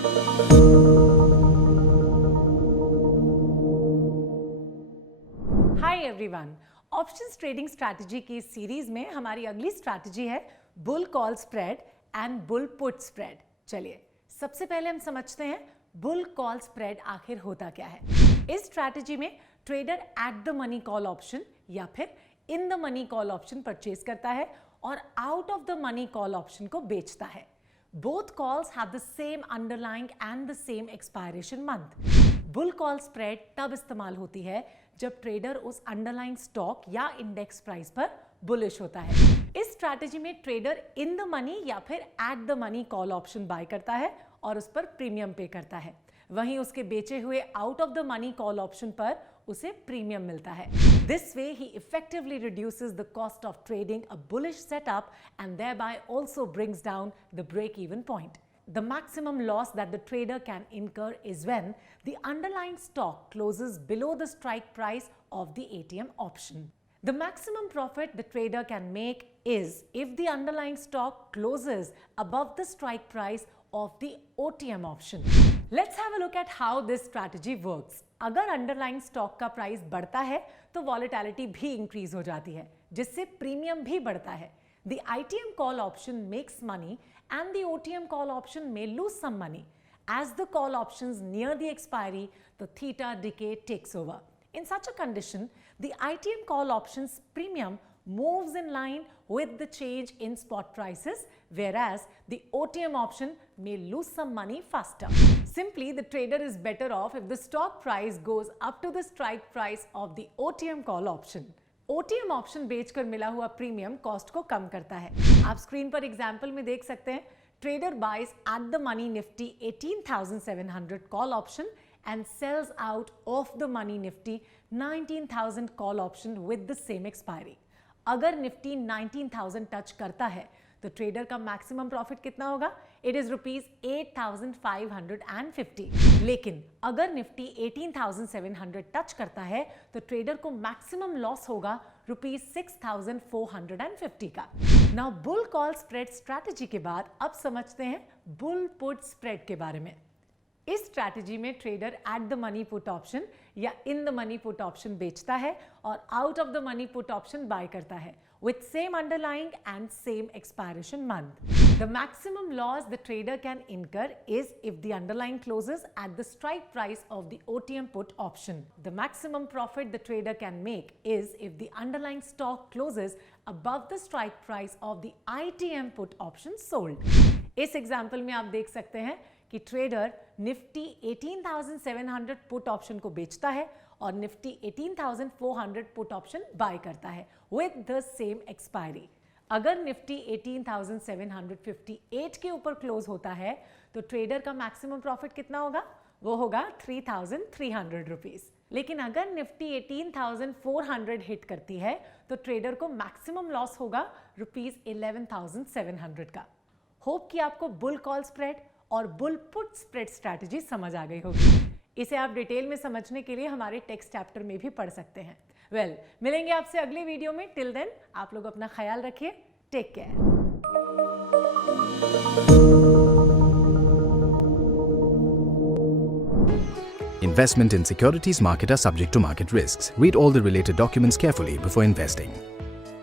Hi everyone, options trading strategy की इस series में हमारी अगली स्ट्रैटेजी है bull call spread and bull put spread. चलिए सबसे पहले हम समझते हैं बुल कॉल स्प्रेड आखिर होता क्या है। इस स्ट्रैटेजी में trader at the money call option या फिर इन the money call option purchase करता है और out of the money call option को बेचता है। Both calls have the same underlying and the same expiration month. Bull call spread तब इस्तेमाल होती है जब ट्रेडर उस अंडरलाइंग स्टॉक या इंडेक्स प्राइस पर बुलिश होता है। इस स्ट्रैटेजी में ट्रेडर इन द मनी या फिर at the money call option buy करता है और उस पर प्रीमियम पे करता है। वहीं उसके बेचे हुए out of the money call option पर उसे प्रीमियम मिलता है। This way he effectively reduces the cost of trading a bullish setup and thereby also brings down the break-even point. The maximum loss that the trader can incur is when the underlying stock closes below the strike price of the ATM option. The maximum profit the trader can make is if the underlying stock closes above the strike price of the OTM option. Let's have a look at how this strategy works. अगर underlying stock का price बढ़ता है तो volatility भी increase हो जाती है, जिससे प्रीमियम भी बढ़ता है। The ITM call option makes money and the OTM call option may lose some money. As the call options near the expiry, the theta decay takes over. In such a condition, the ITM call option's premium moves in line with the change in spot prices, whereas the OTM option may lose some money faster. Simply, the trader is better off if the stock price goes up to the strike price of the OTM call option. OTM option बेचकर मिला हुआ premium cost को कम करता है। आप screen पर example में देख सकते हैं, trader buys at the money Nifty 18,700 call option and sells out of the money nifty 19,000 call option with the same expiry. अगर निफ्टी 19,000 टच करता है तो ट्रेडर का मैक्सिमम प्रॉफिट कितना होगा? It is ₹8,550। लेकिन अगर निफ्टी 18,700 टच करता है तो ट्रेडर को मैक्सिमम लॉस होगा ₹6,450 का। Now bull call spread strategy के बाद अब समझते हैं बुल पुट स्प्रेड के बारे में। इस स्ट्रैटेजी में trader at the money put option या in the money put option बेचता है और out of the money put option buy करता है with same underlying and same expiration month. The maximum loss the trader can incur is if the underlying closes at the strike price of the OTM put option. The maximum profit the trader can make is if the underlying stock closes above the strike price of the ITM put option sold. इस example में आप देख सकते हैं कि trader Nifty 18,700 put option को बेचता है और निफ्टी 18,400 पुट ऑप्शन बाय करता है विद द सेम एक्सपायरी। अगर निफ्टी 18,758 के ऊपर क्लोज होता है तो ट्रेडर का मैक्सिमम प्रॉफिट कितना होगा? वो होगा ₹3,300। लेकिन अगर निफ्टी 18,400 हिट करती है तो ट्रेडर को मैक्सिमम लॉस होगा ₹11,700 का। होप कि आपको बुल कॉल स्प्रेड और बुल पुट स्प्रेड स्ट्रैटेजी समझ आ गई होगी। इसे आप डिटेल में समझने के लिए हमारे टेक्स्ट चैप्टर में भी पढ़ सकते हैं। मिलेंगे आपसे अगले वीडियो में। टिल देन आप लोग अपना ख्याल रखिए। Take care. Investment in securities market are subject to market risks. Read all the related documents carefully before investing.